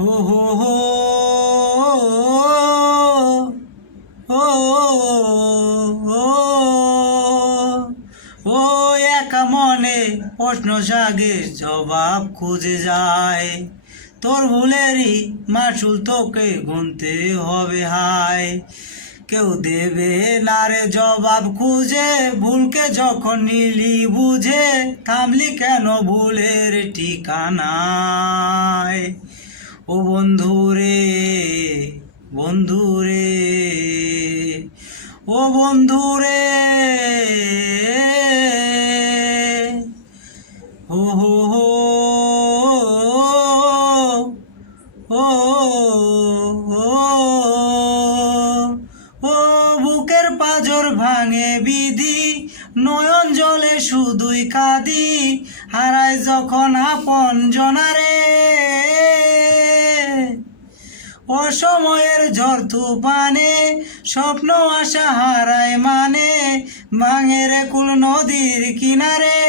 হো হো হো ও একা মনে প্রশ্ন জাগে জবাব খুঁজে যায়। তোর ভুলেরই মাসুল তোকে গুনতে হবে হায়। কেউ দেবে না রে জবাব খুঁজে, ভুলকে যখন নিলি বুঝে, থামলি কেন ভুলের ঠিকানায়? ও বন্ধু রে বন্ধু রে ও বন্ধু রে হো হো হো ও ও বুকের পাজর ভাঙে বিধি, নয়ন জলে শুধুই কাঁদি, হারায় যখন আপন জনারে। অসময়ের ঝড় তুফানে, স্বপ্ন আশা হারায় মানে ভাঙের কুল নদীর কিনারে।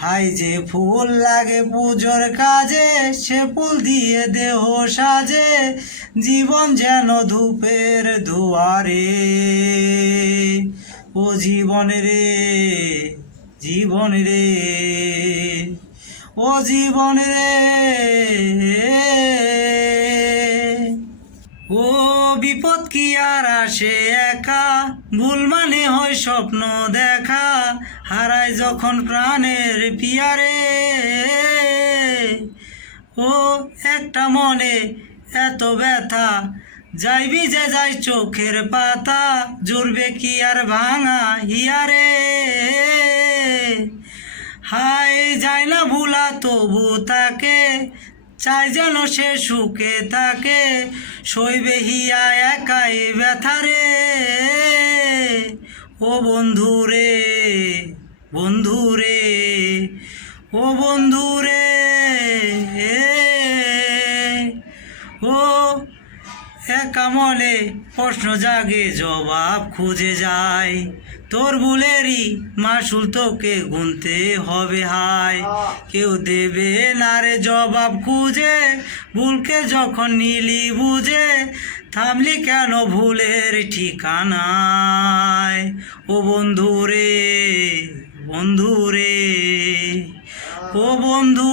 হাই যে ফুল লাগে পুজোর কাজে, সে ফুল দিয়ে দেহ সাজে, জীবন যেন ধূপের দুয়ারে। ও জীবন রে জীবন রে। ও জীবন রে। ও বিপদ কি আর আসে একা? ভুল মানে হয় স্বপ্ন দেখা। হারায় যখন প্রাণের পিয়ারে। ও একটা মনে এত ব্যথা। যাইবি যে যাই চোখের পাতা, জুড়বে কি আর ভাঙা হিয়ারে হায় যায় না ভুলা তবু তাকে চাই যেন সে সুখে থাকে সইবে হিয়া একাই ব্যথারে ও বন্ধু রে বন্ধু রে, ও বন্ধু রে। ও একা মনে প্রশ্ন জাগে, জবাব খুঁজে যায়। তোর ভুলেরই মাসুল তোকে গুনতে হবে হায়। কেউ দেবে না রে জবাব খুঁজে, ভুলকে যখন নিলি বুঝে, থামলি কেন ভুলের ঠিকানায়? ও বন্ধু রে বন্ধু রে, ও বন্ধু